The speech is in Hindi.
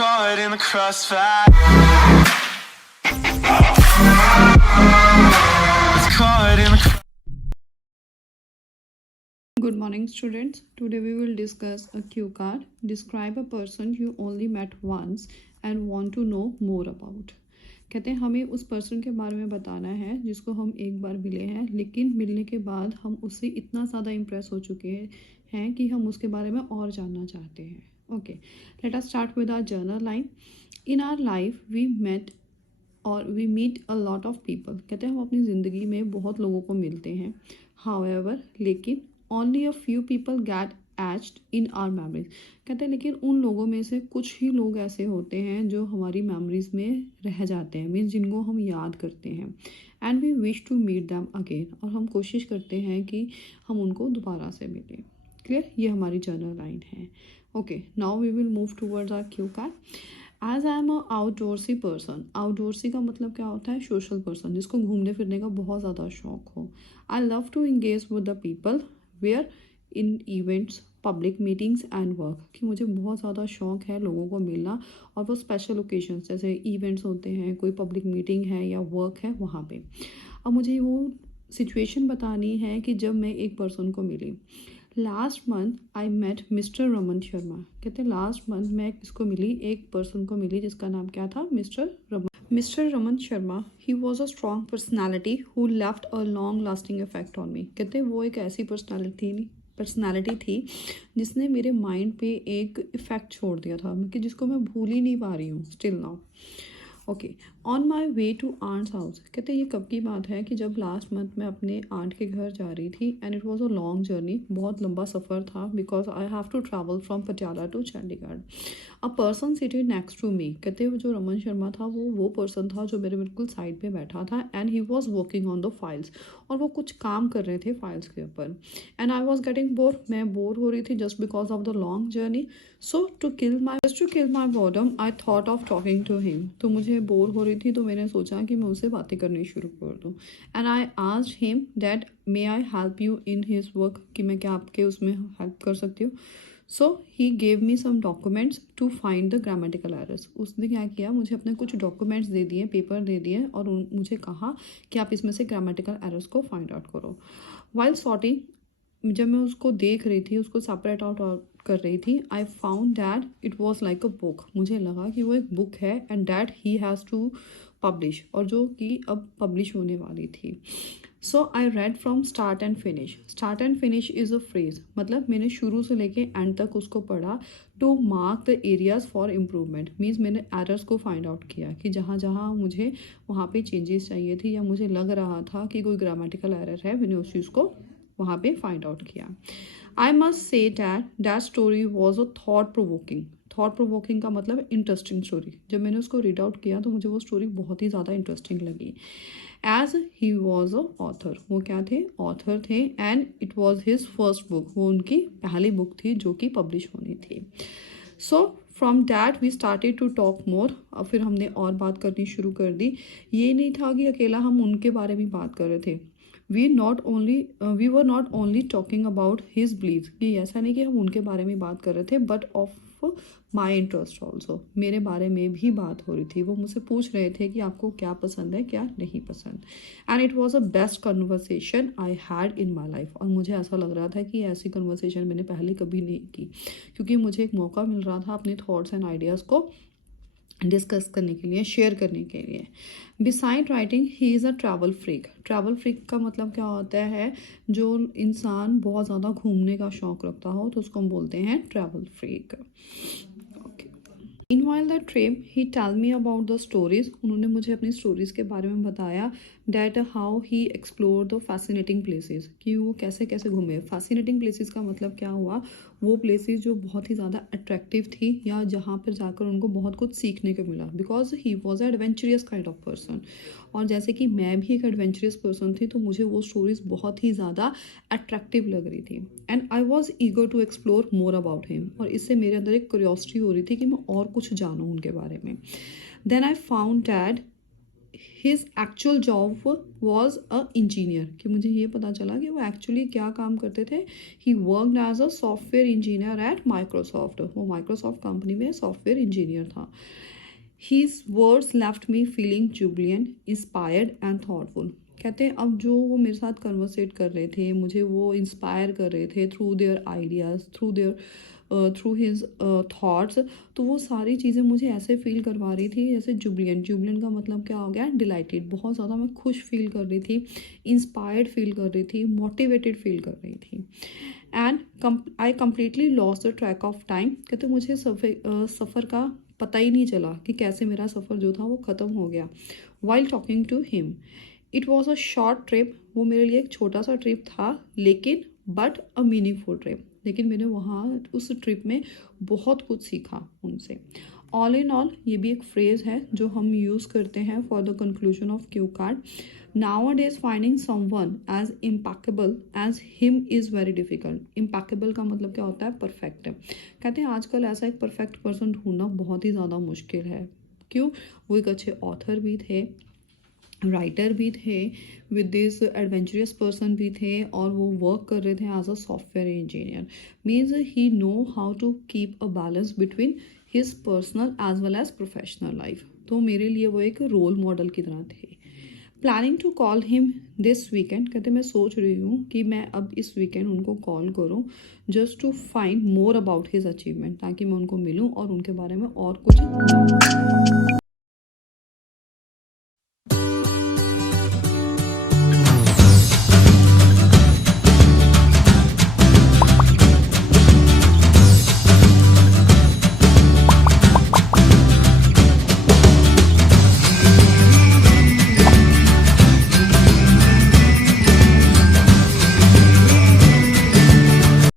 caught in the crossfire. It's caught in the Good morning, students. Today we will discuss a cue card. Describe a person you only met once and want to know more about. कहते हैं हमें उस पर्सन के बारे में बताना है जिसको हम एक बार मिले हैं, लेकिन मिलने के बाद हम उससे इतना ज़्यादा इम्प्रेस हो चुके हैं कि हम उसके बारे में और जानना चाहते हैं. Okay, let us start with our journal line. In our life we met और we meet a lot of people. कहते हैं हम अपनी ज़िंदगी में बहुत लोगों को मिलते हैं. हाउएवर, लेकिन only a few people get etched in our memories. कहते हैं लेकिन उन लोगों में से कुछ ही लोग ऐसे होते हैं जो हमारी मेमोरीज में रह जाते हैं, मीन्स जिनको हम याद करते हैं. And we wish to meet them again, और हम कोशिश करते हैं कि हम उनको दोबारा से मिलें. क्लियर, ये हमारी जर्नल लाइन है. Okay, now we will move towards our cue card. As I am a outdoorsy person. Outdoorsy का मतलब क्या होता है? सोशल पर्सन, जिसको घूमने फिरने का बहुत ज़्यादा शौक हो. I love to engage with the people where in events, public meetings and work. कि मुझे बहुत ज़्यादा शौक है लोगों को मिलना, और वो स्पेशल ओकेजन्स जैसे इवेंट्स होते हैं, कोई पब्लिक मीटिंग है या वर्क है, वहाँ पे. अब मुझे वो सिचुएशन बतानी है कि जब मैं एक पर्सन को मिली. Last month I met mister Raman Sharma. कहते हैं लास्ट मंथ मैं इसको मिली, एक पर्सन को मिली जिसका नाम क्या था? Mister Raman Sharma. He was a strong personality who left a long lasting effect on me. कहते हैं वो एक ऐसी पर्सनैलिटी थी जिसने मेरे माइंड पे एक इफ़ेक्ट छोड़ दिया था, कि जिसको मैं भूल ही नहीं पा रही हूँ still now. Okay, on my way to aunt's house. कहते हैं ये कब की बात है कि जब लास्ट मंथ मैं अपने आंट के घर जा रही थी. And it was a long journey, बहुत लंबा सफ़र था, because I have to travel from Patiala to Chandigarh. A person seated next to me. कहते हैं जो रमन शर्मा था वो पर्सन था जो मेरे बिल्कुल साइड पे बैठा था. And he was working on the files, और वो कुछ काम कर रहे थे फाइल्स के ऊपर. And I was getting bore. मैं बोर हो रही थी just because of the long journey. So to kill my boredom I thought of talking to him. तो मुझे बोर हो रही थी तो मैंने सोचा कि मैं उससे बातें करनी शुरू कर दूँ. And I asked him that may I help you in his work, कि मैं क्या आपके उसमें हेल्प कर सकती हूँ. So he gave me some documents to find the grammatical errors. उसने क्या किया, मुझे अपने कुछ डॉक्यूमेंट्स दे दिए, पेपर दे दिए, और मुझे कहा कि आप इसमें से ग्रामेटिकल एरर्स को फाइंड आउट करो. वाइल सॉर्टिंग, जब मैं उसको देख रही थी, उसको सेपरेट आउट कर रही थी, I found that it was like a book. मुझे लगा कि वो एक बुक है, and that he has to publish, और जो कि अब पब्लिश होने वाली थी. So I read from start and finish. Start and finish is a phrase, मतलब मैंने शुरू से लेके एंड तक उसको पढ़ा. To mark the areas for improvement, means मैंने एरर्स को फाइंड आउट किया कि जहाँ जहाँ मुझे वहाँ पे चेंजेस चाहिए थी, या मुझे लग रहा था कि कोई ग्रामेटिकल एरर है, मैंने उस चीज़ को वहाँ पे फाइंड आउट किया. I must say that story was a thought provoking का मतलब इंटरेस्टिंग स्टोरी. जब मैंने उसको रीड आउट किया तो मुझे वो स्टोरी बहुत ही ज़्यादा इंटरेस्टिंग लगी. As he was a author, वो क्या थे? ऑथर थे. And it was his first book, वो उनकी पहली बुक थी जो कि पब्लिश होनी थी. So from that we started to talk more. और फिर हमने और बात करनी शुरू कर दी. ये नहीं था कि अकेला हम उनके बारे में बात कर रहे थे. We were not only talking about his believes, कि ऐसा नहीं कि हम उनके बारे में बात कर रहे थे, but of my interest also, मेरे बारे में भी बात हो रही थी. वो मुझसे पूछ रहे थे कि आपको क्या पसंद है, क्या नहीं पसंद. And it was a best conversation I had in my life. और मुझे ऐसा लग रहा था कि ऐसी कन्वर्सेशन मैंने पहले कभी नहीं की, क्योंकि मुझे एक मौका मिल रहा था अपने थॉट्स एंड आइडियाज़ को डिस्कस करने के लिए, शेयर करने के लिए. Beside writing he is a travel freak. Travel freak का मतलब क्या होता है? जो इंसान बहुत ज़्यादा घूमने का शौक़ रखता हो तो उसको हम बोलते हैं travel freak. Meanwhile the trip, he tell me about the stories. उन्होंने मुझे अपनी स्टोरीज़ के बारे में बताया. That how he explored the fascinating places, कि वो कैसे कैसे घूमे. Fascinating places का मतलब क्या हुआ? वो प्लेसेस जो बहुत ही ज़्यादा अट्रैक्टिव थी, या जहाँ पर जाकर उनको बहुत कुछ सीखने को मिला. Because he was adventurous kind of person, और जैसे कि मैं भी एक एडवेंचरस पर्सन थी, तो मुझे वो स्टोरीज़ बहुत ही ज़्यादा अट्रैक्टिव लग रही थी. And I was eager to explore more about him, और इससे मेरे अंदर एक क्यूरियोसिटी हो रही थी कि मैं और कुछ जानूँ उनके बारे में. Then I found that his actual job was a engineer, कि मुझे ये पता चला कि वो एक्चुअली क्या काम करते थे. He worked as a software engineer at Microsoft. वो माइक्रोसॉफ्ट कंपनी में सॉफ्टवेयर इंजीनियर था. His words left me feeling jubilant, inspired and thoughtful. कहते हैं अब जो वो मेरे साथ कन्वर्सेट कर रहे थे, मुझे वो इंस्पायर कर रहे थे through their ideas, through his thoughts. तो वो सारी चीज़ें मुझे ऐसे फील करवा रही थी जैसे जुबिलियंट. जुबिलियंट का मतलब क्या हो गया? डिलाइटेड. बहुत ज़्यादा मैं खुश फील कर रही थी, इंस्पायर्ड फील कर रही थी, मोटिवेटेड फील कर रही थी. And I completely lost the track of time. कहते मुझे सफ़र का पता ही नहीं चला कि कैसे मेरा सफ़र जो था वो ख़त्म हो गया. While talking to him, it was a short trip. वो मेरे लिए एक छोटा सा ट्रिप था, लेकिन बट अ मीनिंगफुल ट्रिप. लेकिन मैंने वहाँ उस ट्रिप में बहुत कुछ सीखा उनसे. ऑल इन ऑल, ये भी एक फ्रेज़ है जो हम यूज़ करते हैं for the conclusion of Q card. Nowadays finding someone as impeccable as him is very difficult. Impeccable का मतलब क्या होता है? परफेक्ट. कहते हैं आजकल ऐसा एक परफेक्ट पर्सन ढूंढना बहुत ही ज़्यादा मुश्किल है. क्यों? वो एक अच्छे ऑथर भी थे, राइटर भी थे, विद दिस एडवेंचरस पर्सन भी थे, और वो वर्क कर रहे थे as a software engineer. Means he know how to keep a balance between his personal as well as professional life. तो मेरे लिए वो एक रोल मॉडल की तरह थे. Planning to call him this weekend. कहते मैं सोच रही हूँ कि मैं अब इस वीकेंड उनको कॉल करूँ, just to find more about his achievement, ताकि मैं उनको मिलूँ और उनके बारे में और कुछ जानूँ.